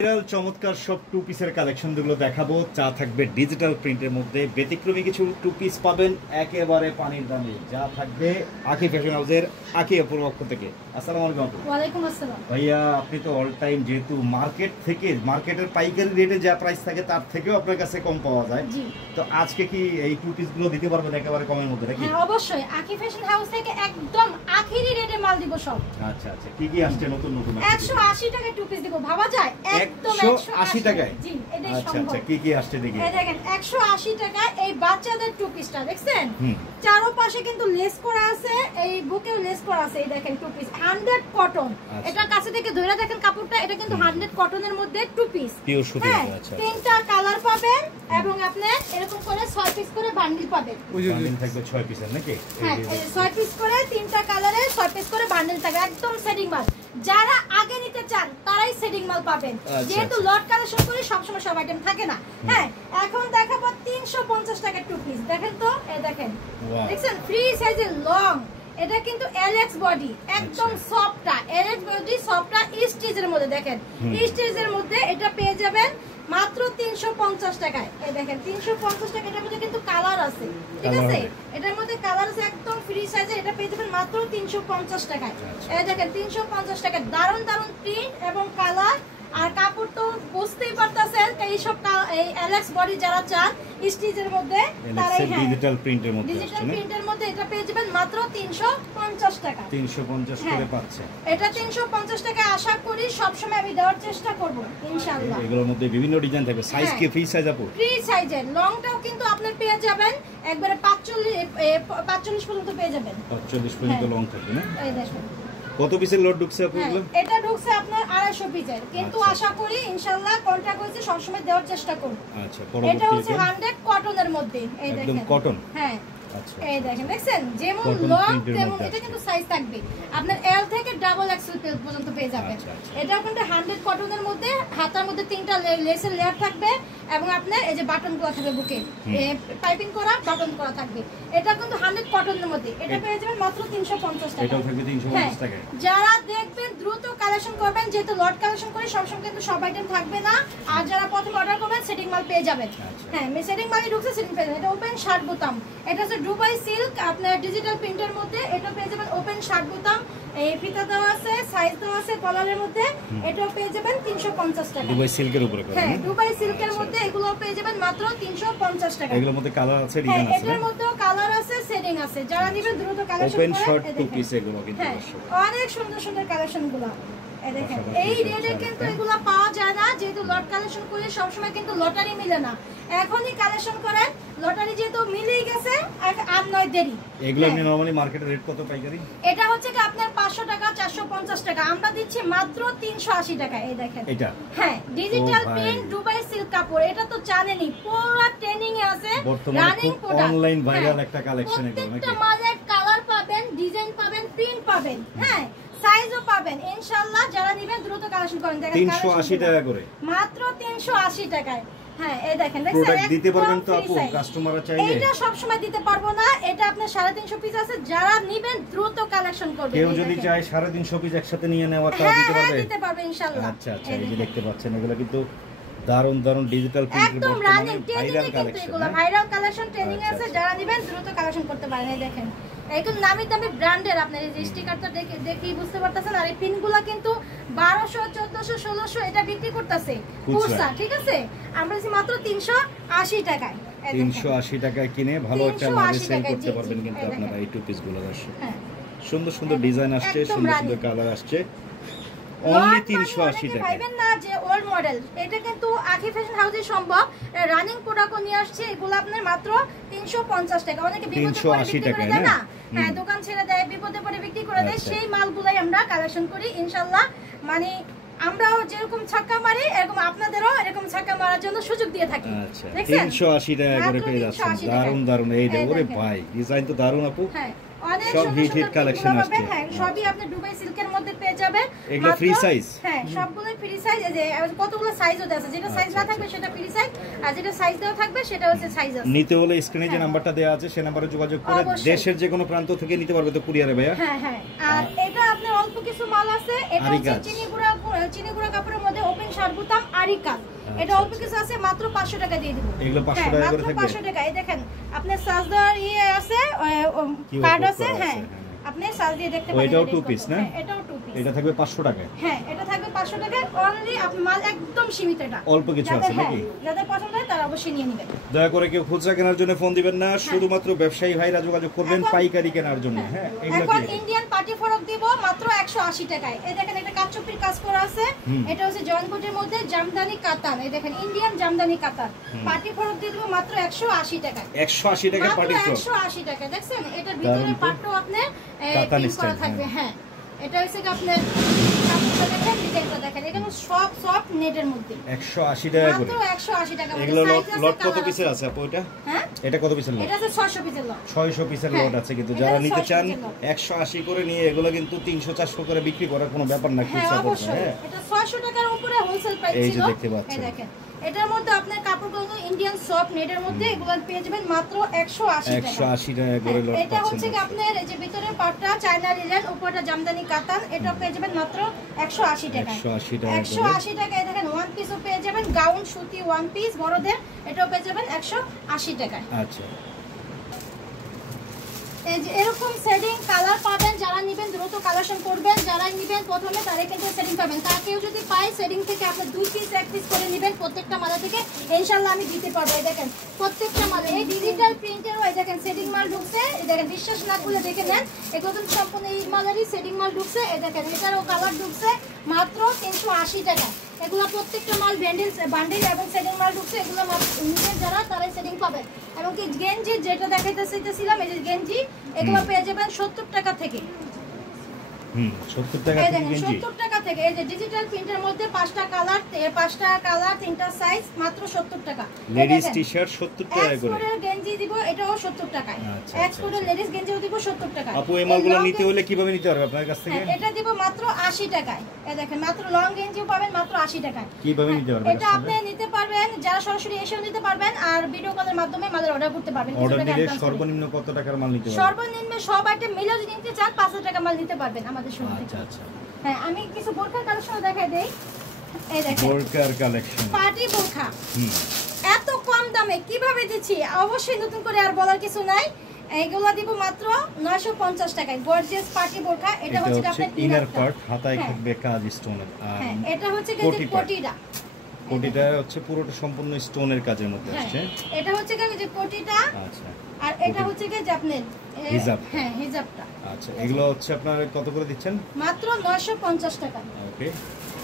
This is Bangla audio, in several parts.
চমৎকার সব টু পিসের কালেকশন গুলো দেখাবো। চা থাকবে ডিজিটাল প্রিন্টের মধ্যে, ব্যতিক্রমী কিছু টু পিস পাবেন একেবারে পানির দামে। যা থাকবে আকি ফ্যাশন হাউসের আকি আপুর পক্ষ থেকে। আসসালামু আলাইকুম। ওয়ালাইকুম আসসালাম। ভাইয়া আপনি তো অল টাইম যেহেতু মার্কেটের পাইকারি রেটে যা প্রাইস থাকে তার থেকেও আপনার কাছে কম পাওয়া যায়, তো আজকে কি এই টু পিস গুলো দিতে পারবেন একেবারে কমের মধ্যে নাকি? হ্যাঁ অবশ্যই, আকি ফ্যাশন হাউস থেকে একদম আখেরি রেটে মাল দিব সব। আচ্ছা আচ্ছা, কি কি আসছে নতুন নতুন? 180 টাকায় টু পিস দিব, ভাবা যায়? একদম 180 টাকায়? জি, এটাই সম্ভব। আচ্ছা আচ্ছা, কি কি আসছে দেখি। এই দেখেন 180 টাকায় এই বাচ্চাদের টু পিসটা দেখছেন? চারপাশে কিন্তু লেস করা আছে, এই বুকেও লেস করা আছে। এই দেখেন টু পিস 100 কটন। এটা কাছে থেকে ধরে দেখেন কাপড়টা, এটা কিন্তু 100 কটনের মধ্যে টু পিস পিওর সুতি। আচ্ছা, তিনটা কালার পাবেন এবং আপনি এরকম করে 6 পিস করে বান্ডিল পাবেন। বান্ডিল থাকবে 6 পিসের নাকি? হ্যাঁ, 6 পিস করে তিনটা কালারে 6 পিস করে বান্ডিল থাকবে, একদম সেটিং মাল। যারা আগে নিতে চান তারাই সেটিং মাল পাবেন, যেহেতু লট কালেকশন করে সব সময় সব আইটেম থাকে না। হ্যাঁ, এখন দেখাবো 350 টাকা টু পিস। দেখেন তো, এই দেখেন, দেখছেন ফ্রি সাইজের লং। এটা কিন্তু এলএক্স বডি, একদম সফটটা এলএক্স বডি, সফটটা স্টিচের মধ্যে। দেখেন স্টিচের মধ্যে এটা পেয়ে যাবেন মাত্র 350 টাকায়। এই দেখেন 350 টাকা। এটার মধ্যে কিন্তু কালার আছে, ঠিক আছে? এটার মধ্যে কালার আছে, একদম ফ্রি সাইজে। এটা পেয়ে যাবেন মাত্র 350 টাকায়। এই দেখেন 350 টাকা। দারুন দারুন প্রিন্ট এবং কালার আর কাপড় তো বুঝতেই পারতেছেন। এইসব এই এলএক্স বডি যারা চান স্টিচের মধ্যে, তারাই ডিজিটাল প্রিন্টের মধ্যে এটা পেয়ে যাবেন মাত্র 350 টাকা। 350 করে পাচ্ছে। এটা 350 টাকা আশা করি সব সময় আমি দেওয়ার চেষ্টা করব ইনশাআল্লাহ। এগুলোর মধ্যে বিভিন্ন ডিজাইন থাকবে। সাইজ কি ফ্রি সাইজ আপু? ফ্রি সাইজের লংটাও কিন্তু আপনারা পেয়ে যাবেন একবারে 45 পর্যন্ত পেয়ে যাবেন। 45 পর্যন্ত লং থাকবে না? এই দেখুন কত পিসের লট ঢুকছে আপু এগুলো? এটা ঢুকছে আপনার 250 পিসের, কিন্তু আশা করি ইনশাআল্লাহ কন্টাক্ট হইছে সব সময় দেওয়ার চেষ্টা করব। আচ্ছা, এটা হচ্ছে 100 কটনের মধ্যে। এই দেখেন একদম কটন। হ্যাঁ, আচ্ছা, এই দেখেন, দেখছেন যেমন লং তেমন এটা কিন্তু সাইজ থাকবে আপনার এল থেকে ডাবল এক্সেল পর্যন্ত পেয়ে যাবেন। এটাও কিন্তু 100 কটনের মধ্যে, হাতার মধ্যে 3টা লেসের লেয়ার থাকবে এবং আপনার এই যে বাটনগুলো থাকবে বুকে পাইপিং করা, বাটন করা থাকবে। এটা কিন্তু 100 কটনের মধ্যে। এটা পেয়ে যাবেন মাত্র 350 টাকা। এটাও থাকবে 350 টাকা। যারা দেখবেন দ্রুত কালেকশন করবেন, যেহেতু লট কালেকশন করে সবসময় কিন্তু সব আইটেম থাকবে না। আর যারা প্রথমে অর্ডার করবেন সেটিং মাল পেয়ে যাবেন। হ্যাঁ, সেটিং মালই ঢুকছে, সেটিং পেয়ে যাবেন। এটা ওপেন শার্ট বোতাম, এটা হচ্ছে দুবাই সিল্ক আপনার ডিজিটাল প্রিন্টের মধ্যে। এটা পেয়ে যাবেন ওপেন শার্ট বোতাম, এই ফিতা দেওয়া আছে, সাইজ দেওয়া আছে কলারের মধ্যে। এটাও পেয়ে যাবেন 350 টাকা। দুবাই সিল্কের উপরে করে। হ্যাঁ, দুবাই সিল্কের মধ্যে এগুলো পেয়ে যাবেন মাত্র 350 টাকা। এগুলোর মধ্যে কালার আছে, ডিজাইন আছে। এটার মধ্যেও কালার আছে, সেটিং আছে। যারা নেবেন দ্রুত কালেকশন করেন। ওপেন শর্ট টু পিস এগুলো কিন্তু অনেক সুন্দর সুন্দর কালেকশনগুলো। এই দেখেন এই রেটে কিন্তু এগুলো পাওয়া যায় না, যেহেতু লট কালেকশন করে সব সময় কিন্তু লটারি মিলে না। এখনই কালেকশন করেন, লটারি যেহেতু মিলেই গেছে, আর নয় দেরি। এগুলো আপনি নরমালি মার্কেটে রেট কত পাইকারি? এটা হচ্ছে কি আপনার 500 টাকা, 450 টাকা, আমরা দিচ্ছি মাত্র 380 টাকা। এই দেখেন এটা, হ্যাঁ, ডিজিটাল প্রিন্ট দুবাই সিল্ক কাপড়। এটা তো জানেনই পুরো ট্রেনিং এ আছে, রানিং প্রোডাক্ট, অনলাইন ভাইরাল একটা কালেকশন। এগুলো নাকি প্রত্যেকটা মালের কালার পাবেন, ডিজাইন পাবেন, প্রিন্ট পাবেন, হ্যাঁ, সাইজও পাবেন ইনশাআল্লাহ। যারা নেবেন দ্রুত কালেকশন করেন। দেখেন 380 টাকা করে, মাত্র 380 টাকায়। হ্যাঁ, এই দেখেন, প্রোডাক্ট দিতে পারবেন তো আপু কাস্টমাররা চাইলে? এটা সব সময় দিতে পারবো না, এটা আপনার 350 পিস আছে। যারা নেবেন দ্রুত কালেকশন করবেন। কেউ যদি চায় 350 পিস একসাথে নিয়ে নেওয়া, তা দিতে পারবে? হ্যাঁ, দিতে পারবে ইনশাআল্লাহ। আচ্ছা আচ্ছা, এই যে দেখতে পাচ্ছেন এগুলো কিন্তু দারুন দারুন ডিজিটাল প্রিন্টের একদম রানিং ট্রেনিং এ কিন্তু এগুলো ভাইরাল কালেকশন ট্রেনিং আছে। যারা নেবেন দ্রুত কালেকশন করতে পারেন। এই দেখেন একদম নামি দামি ব্র্যান্ডের, আপনার এই যে স্টিকারটা দেখেই বুঝতে পারতেছেন। আর এই পিনগুলো কিন্তু 1200, 1400, 1600 এটা বিক্রি করতেছে খুচরা, ঠিক আছে? আমরা দিছি মাত্র 380 টাকায়। 380 টাকায় কিনে ভালো একটা মাল সেল করতে পারবেন কিন্তু আপনারা এই টু পিস গুলো। দর্শক, সুন্দর সুন্দর ডিজাইন আসছে, সুন্দর সুন্দর কালার আসছে। অনলি 380 টাকা। পাইবেন না যে ওল্ড মডেল, এটা কিন্তু আকি ফ্যাশন হাউসে সম্ভব। রানিং প্রোডাক্ট নিয়ে আসছে, এগুলো আপনার মাত্র 350 টাকা। অনেকে বিপদে পড়ে বিক্রি করে দেয় না, হ্যাঁ, দোকান ছেড়ে দেয়, বিপদে পড়ে বিক্রি করে দেয়। সেই মালগুলাই আমরা কালেকশন করি ইনশাআল্লাহ। মানে আমরাও যেরকম ছাক্কা মারি, এরকম আপনাদেরও এরকম ছাক্কা মারার জন্য সুযোগ দিয়ে থাকি। আচ্ছা, 380 টাকা করে পেয়ে যাচ্ছেন। দারুন দারুন। এই দেখো রে ভাই, ডিজাইন তো দারুন আপু। হ্যাঁ, অনেক সব সুন্দর হিট সুন্দর কালেকশন print আসছে। পাবেন। হ্যাঁ, সবই আপনি দুবাই সিল্কের মধ্যে পেয়ে যাবেন। এগুলো ফ্রি মাত্র- সাইজ? হ্যাঁ, সবগুলোই ফ্রি সাইজ। এই যে কতগুলো সাইজও আছে, যেটা সাইজ না থাকবে সেটা ফ্রি সাইজ, আর যেটা সাইজ দেওয়া থাকবে সেটা হচ্ছে সাইজ আছে। নিতে হলে স্ক্রিনে যে নাম্বারটা দেওয়া আছে সেই নাম্বারে যোগাযোগ করে অবশ্যই। দেশের যে কোনো প্রান্ত থেকে নিতে পারবে তো কুরিয়ারে ভাইয়া? হ্যাঁ হ্যাঁ। আর এটা আপনার অল্প কিছু মাল আছে, এটা আরি হচ্ছে কাজ। চিনি গুঁড়া কাপড়ের মধ্যে ওপেন শারবুতাম আরি কাজ। এটা অল্প কিছু আছে, মাত্র 500 টাকা দিয়ে দিব। এগুলো 500 হ্যাঁ, টাকা করে মাত্র থাকবে? 500 টাকা। এই দেখেন আপনার সাজদার আছে, QR কার্ড code আছে। করা আছে, হ্যাঁ, হ্যাঁ। আপনি সাজ দিয়ে দেখতে ও, পারেন। এটাও এটা 2 piece না? হ্যাঁ, এটাও 2 পিস। এটা থাকবে 500 টাকায়? হ্যাঁ, এটা থাকবে 500 টাকা। অনলি আপনি মাল একদম সীমিত, এটা অল্প কিছু আছে নাকি? যাদের পছন্দ হয় তারা অবশ্যই নিয়ে নেবেন। দয়া করে কেউ খুচরা কেনার জন্য ফোন দিবেন না, শুধুমাত্র ব্যবসায়ী ভাইরা যোগাযোগ করবেন এখন- পাইকারি কেনার জন্য। হ্যাঁ, এগুলো এখন কি? ইন্ডিয়ান পার্টি ফরক দিব মাত্র 180 টাকায়। এই দেখেন এটা কাচচুপির কাজ করা আছে। এটা হচ্ছে জয়নকোটের মধ্যে জামদানি কাতান। এই দেখেন ইন্ডিয়ান জামদানি কাতান। পার্টি ফরক দিয়ে দিব মাত্র 180 টাকায়। 180 টাকা মাত্র পার্টি ফ্রক। 180 টাকা। দেখছেন এটার ভিতরে পাটটাও আপনার কাতান প্রিন্ট করা style, থাকবে। হ্যাঁ, এটা হচ্ছে কি আপনার কাপড়টা দেখেন, ডিজাইনটা দেখেন, এখানে সব সফট নেটের মধ্যে 180 টাকা করে। মাত্র 180 টাকা। এগুলো লট কত পিসের আছে আপু এটা? হ্যাঁ, এটা কত পিসের লট? এটা হচ্ছে 600 পিসের লট। 600 পিসের হ্যাঁ, লট আছে, কিন্তু এটা যারা হচ্ছে নিতে 600 চান পিসের লট। 180 করে নিয়ে এগুলো কিন্তু 300-400 করে বিক্রি করার কোনো ব্যাপার না, হ্যাঁ, খুচরা করতে। অবশ্যই। হ্যাঁ, এটা 600 টাকার উপরে হোলসেল প্রাইস এই যে ছিল। দেখতে পাচ্ছেন। এই দেখেন এটার মধ্যে আপনার কাপড়গুলো ইন্ডিয়ান সফট নেটের মধ্যে, এগুলো পেয়ে যাবেন মাত্র 180 টাকা। 180 টাকা করে লট হ্যাঁ, এটা হচ্ছে পাচ্ছেন। কি আপনার এই যে ভিতরের পাটটা চায়না লিলেন, উপরটা জামদানি কাতান, এটা পেয়ে যাবেন মাত্র 180 টাকা। 180 টাকা করে। 180 টাকায় দেখেন ওয়ান পিসও পেয়ে যাবেন, গাউন সুতি ওয়ান পিস বড়দের, এটাও পেয়ে যাবেন 180 টাকায়। আচ্ছা, এই যে এরকম শেডিং কালার পাবেন, যারা নেবেন দ্রুত কালেকশন করবেন, যারা নেবেন প্রথমে তারা কিন্তু শেডিং পাবেন। কেউ যদি পায় শেডিং থেকে আপনি 2 পিস 1 পিস করে নেবেন প্রত্যেকটা মালা থেকে, ইনশাআল্লাহ আমি দিতে পারবো। এই দেখেন প্রত্যেকটা মালা এই ডিজিটাল প্রিন্টেরও এই দেখেন শেডিং মাল ঢুকছে। এই দেখেন বিশ্বাস না করলে দেখে নেন, এগুলো কিন্তু সম্পূর্ণ এই মালেরই শেডিং মাল ঢুকছে। এই দেখেন এটারও কালার ঢুকছে মাত্র 380 টাকা। এগুলো প্রত্যেকটা মাল বান্ডেল এবং শেডিং মাল ঢুকছে। এগুলো নিবেন যারা তারাই শেডিং পাবেন। এবং কি গেঞ্জি যেটা দেখাইতেছিলাম, এই যে গেঞ্জি, এগুলো পেয়ে যাবেন 70 টাকা থেকে। 70 টাকা এই থেকে দেখেন গেঞ্জি। 70 টাকা থেকে। এই যে ডিজিটাল প্রিন্টের মধ্যে 5টা কালার, 3টা সাইজ, মাত্র 70 টাকা। লেডিস টি-শার্ট 70 টাকা করে। এক্সপোর্টের গেঞ্জি দিব, এটাও 70 টাকায়। আচ্ছা, এক্সপোর্টের লেডিস গেঞ্জিও দিব 70 টাকা। আপু এই মালগুলো নিতে হলে কিভাবে নিতে পারবে আপনার কাছ থেকে? এটা দিব মাত্র 80 টাকায়। এই দেখেন মাত্র লং গেঞ্জিও পাবেন মাত্র 80 টাকায়। কিভাবে নিতে পারবে? এটা আপনি নিতে পারবেন, যারা সরাসরি এসেও নিতে পারবেন, আর ভিডিও কলের মাধ্যমে মালের অর্ডার করতে পারবেন। অর্ডার দিলে সর্বনিম্ন কত টাকার মাল নিতে পারবে? সর্বনিম্ন সব আইটেম মিলে যদি নিতে চান 5,000 টাকা মাল নিতে পারবেন আমাদের শোরুম থেকে। আচ্ছা আচ্ছা, হ্যাঁ, আমি কিছু বোরকার কালেকশন দেখাই দেই। এই দেখেন বোরকার কালেকশন। পার্টি বোরকা এত কম দামে কিভাবে দিচ্ছি, অবশ্যই নতুন করে আর বলার কিছু নাই। এইগুলো দিব মাত্র 950 টাকায়। গর্জিয়াস পার্টি বোরকা। এটা হচ্ছে আপনার ইনার পার্ট, হাতায় থাকবে কাজ স্টোনের। আর হ্যাঁ, এটা হচ্ছে কি যে কোটিটা। কোটিটা হচ্ছে পুরোটা সম্পূর্ণ স্টোনের কাজের মধ্যে হ্যাঁ, আসছে। এটা হচ্ছে কি যে কোটিটা। আচ্ছা, আর এটা হচ্ছে কি যে আপনার হিজাব। হ্যাঁ, হিজাবটা। আচ্ছা, এগুলো হচ্ছে আপনার কত করে দিচ্ছেন? মাত্র 950 টাকা। ওকে,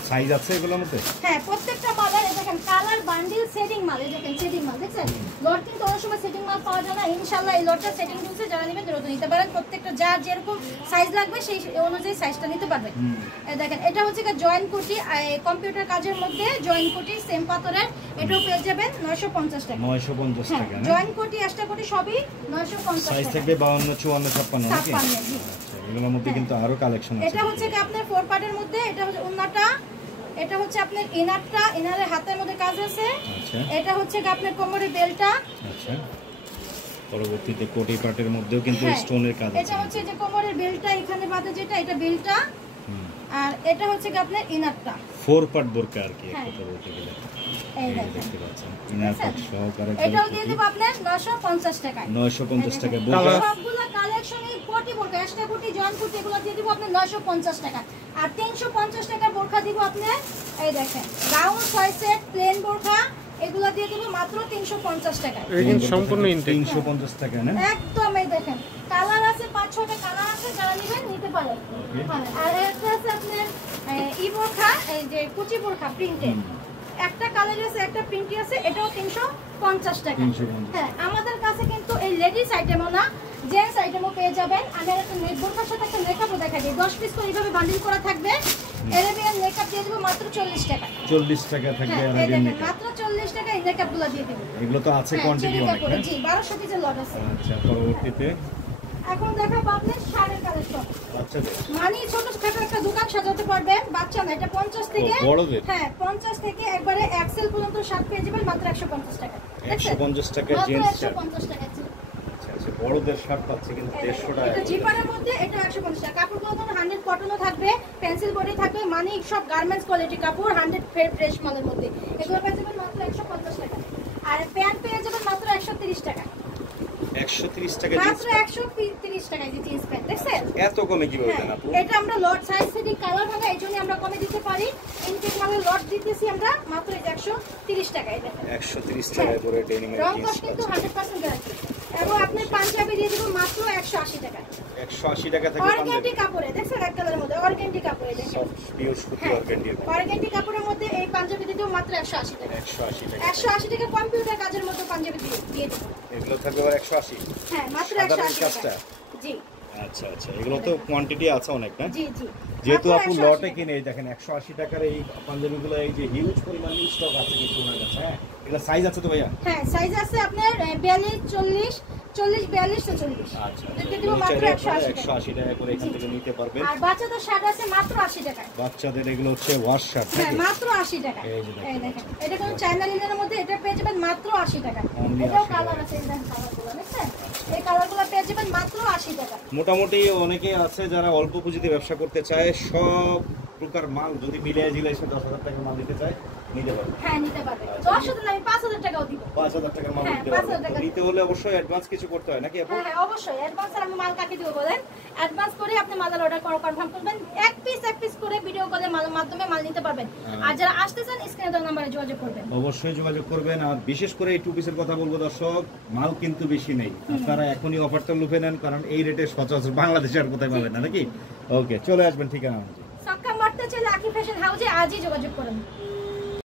সাইজ আছে এগুলোর মধ্যে? হ্যাঁ, প্রত্যেকটা মালের দেখেন কালার বান্ডিল সেটিং মাল। এই দেখেন সেটিং মাল দেখছেন, লট কিন্তু অনেক সময় সেটিং মাল পাওয়া যায় না। ইনশাআল্লাহ এই লটটা সেটিং দিচ্ছে, যারা নেবেন দ্রুত নিতে পারেন। প্রত্যেকটা যার যেরকম সাইজ লাগবে সেই অনুযায়ী সাইজটা নিতে পারবেন। এই দেখেন এটা হচ্ছে জয়েন্ট কুটি, কম্পিউটার কাজের মধ্যে জয়েন্ট কুটি সেম পাথরের, এটাও পেয়ে যাবেন 950 টাকা। 950 টাকা না? জয়েন্ট কুটি আষ্টা কুটি সবই 950 সাইজ টাকা। থাকবে 52, 54, 56 নাকি? 56 জি। আচ্ছা, এগুলোর মধ্যে কিন্তু আরো কালেকশন আছে। এটা হচ্ছে কি আপনার 4 পার্টের মধ্যে, এটা হচ্ছে ওন্নাটা, এটা হচ্ছে আপনার ইনারটা, ইনারের হাতের মধ্যে কাজ আছে। আচ্ছা এটা হচ্ছে কি আপনার কোমরের বেলটা। আচ্ছা, পরবর্তীতে কোটি পার্টের মধ্যেও কিন্তু হ্যাঁ, স্টোনের কাজ আছে। এটা হচ্ছে যে কোমরের বেলটা এখানে বাঁধে, যেটা এটা বেলটা। আর এটা হচ্ছে কি আপনার ইনারটা। 4 পার্ট বোরকা আর কি, হ্যাঁ। কথা বলতে গেলে। এই এই যে দেখেন দেখতে পাচ্ছেন ইনার পার্ট সহকারে এটাও দিয়ে দেব আপনার 950 টাকায়। 950 টাকা এই বোরকা। দেখেন, সবগুলো কালেকশনে কোটি বোরকা, এক্সট্রা কোটি, জয়েন্ট কোটি, এগুলো দিয়ে দেব আপনার 950 টাকা। আর 350 টাকা বোরকা দিব আপনার। এই দেখেন গাউন 6 সেট প্লেন বোরকা, এগুলো দিয়ে দেব মাত্র 350 টাকায়। এই কিন্তু সম্পূর্ণ ইনটেক। 350 টাকা না? একদম। এই দেখেন কালার আছে 5-6টা কালার আছে, যারা নেবেন নিতে পারেন। হ্যাঁ, আর একটা আছে আপনার ই বোরখা, এই যে কুচি বোরখা প্রিন্টেড, একটা কালার আছে একটা প্রিন্টি আছে, এটাও 350 টাকা। 350। হ্যাঁ, আমাদের কাছে কিন্তু এই লেডিস আইটেমও না, জেন্টস আইটেমও পেয়ে যাবেন। আমি একটা নেক বোরখার সাথে একটা মেকআপও দেখাই দিই। 10 পিস করে এইভাবে বান্ডিল করা থাকবে। এরাবিয়ান মেকআপ দিয়ে দেবো মাত্র 40 টাকা। 40 টাকা থাকবে হ্যাঁ, এই আরাবিয়ান দেখেন মেকআপ। মাত্র 40 টাকা এই মেকআপগুলো দিয়ে দেবো। এগুলো তো আছে কোয়ান্টিটি অনেক না? জি, 1200 পিসের লট আছে। আচ্ছা, পরবর্তীতে এখন দেখাবো আপনার শাড়ির কালেকশন। বাচ্চাদের মানে ছোটখাটো একটা দোকান সাজাতে পারবেন, বাচ্চা না, এটা 50 থেকে বড়দের, হ্যাঁ 50 থেকে একবারে এক্সেল পর্যন্ত শার্ট পেয়ে যাবেন মাত্র 150 টাকা। 150 টাকা মাত্র জেন্টস শার্ট। 150 টাকা। আচ্ছা আচ্ছা, বড়দের শার্ট পাচ্ছে কিন্তু 150 টাকা। এটা জিপারের মধ্যে, এটা 150 টাকা। কাপড়গুলো 100 কটনও থাকবে, পেন্সিল বডি থাকবে, মানে সব গার্মেন্টস কোয়ালিটি কাপড়, 100 ফ্রেশ মালের মধ্যে। এগুলো পেয়ে যাবেন মাত্র 150 টাকা। আর প্যান্ট পেয়ে যাবেন মাত্র 130 টাকা। 130 টাকা মাত্র 130 টাকা যে জিন্স প্যান্ট, দেখছেন? এত কমে কিভাবে দেন আপু? এটা আমরা লট সাইজ থেকে কালার ভাঙা, এইজন্য আমরা কমে দিতে পারি। ইনটেক মালের লট দিতেছি আমরা মাত্র 130 টাকায়। দেখেন 130 টাকা করে ডেনিম এর রং জিন্স কস কিন্তু পাচ্ছে। 100% গ্যারান্টি। এবং আপনি পাঞ্জাবি দিয়ে দেব মাত্র 180 টাকা। 180 টাকা থেকে অর্গানডি কাপড়ে, দেখছেন এক কালারের মধ্যে অর্গানডি কাপড়ে, দেখেন সফট পিওর সুতি অর্গানডি। অর্গানডি কাপড়ের মধ্যে এই পাঞ্জাবি দিয়ে দেব মাত্র 180 টাকা। 180 টাকা। 180 টাকা কম্পিউটার কাজের মতো পাঞ্জাবি দিয়ে দেব। এগুলো থাকবে আবার 180। হ্যাঁ মাত্র সাধারণ 180 কাজটা? টাকা। জি আচ্ছা আচ্ছা, এগুলো তো কোয়ান্টিটি আছে অনেক না? জি জি। যেহেতু মাত্র আপু 180 লটে টাকা। কিনে এই দেখেন 180 টাকার এই পাঞ্জাবিগুলো, এই যে হিউজ পরিমাণ স্টক আছে কিন্তু ওনার কাছে। হ্যাঁ, এগুলো সাইজ আছে তো ভাইয়া? হ্যাঁ সাইজ আছে আপনার 42 40 40 42 46। আচ্ছা এটা দেব মাত্র 180 টাকা। 180 টাকা করে এখান থেকে নিতে পারবেন। আর বাচ্চাদের শার্ট আছে মাত্র 80 টাকা। বাচ্চাদের এগুলো হচ্ছে ওয়াশ শার্ট হ্যাঁ নাকি? মাত্র 80 টাকা। এই যে দেখেন, এই দেখেন এটা কোন চায়না লিনেনের মধ্যে, এটা পেয়ে যাবেন মাত্র 80 টাকা। Only এটাও 80 কালার আছে, এই দেখেন কালারগুলো, দেখছেন? এই কালারগুলো পেয়ে যাবেন মাত্র 80 টাকা। মোটামুটি অনেকে আছে যারা অল্প পুঁজিতে ব্যবসা করতে চায়, সব প্রকার মাল যদি মিলিয়ে জিলে এসে 10,000 টাকার মাল দিতে চায় নিতে পারবে। হ্যাঁ নিতে পারবেন। আচ্ছা। 10,000 না, আমি 5,000 টাকাও দিব। 5,000 টাকার মাল হ্যাঁ, দিতে 5,000 পারবে। টাকা। নিতে হলে অবশ্যই অ্যাডভান্স কিছু করতে হয় নাকি আপু? হ্যাঁ হ্যাঁ অবশ্যই অ্যাডভান্স। আর আমি মাল কাকে দিব বলেন? অ্যাডভান্স করে আপনি মালের অর্ডার কনফার্ম করবেন, এক পিস করে ভিডিও কলের মাধ্যমে মাল নিতে পারবেন। আর যারা আসতে চান স্ক্রিনে দেওয়া নম্বরে যোগাযোগ করবেন। অবশ্যই যোগাযোগ করবেন। আর বিশেষ করে এই টু পিসের কথা বলবো দর্শক, মাল কিন্তু বেশি নেই, আপনারা এখনই অফারটা লুফে নেন, কারণ এই রেটে সচরাচর বাংলাদেশে আর কোথায় পাবেন না নাকি? ওকে, চলে আসবেন ঠিকানা অনুযায়ী। সক্কা মারতে চাইলে আকি ফ্যাশন হাউসে আজই যোগাযোগ করুন।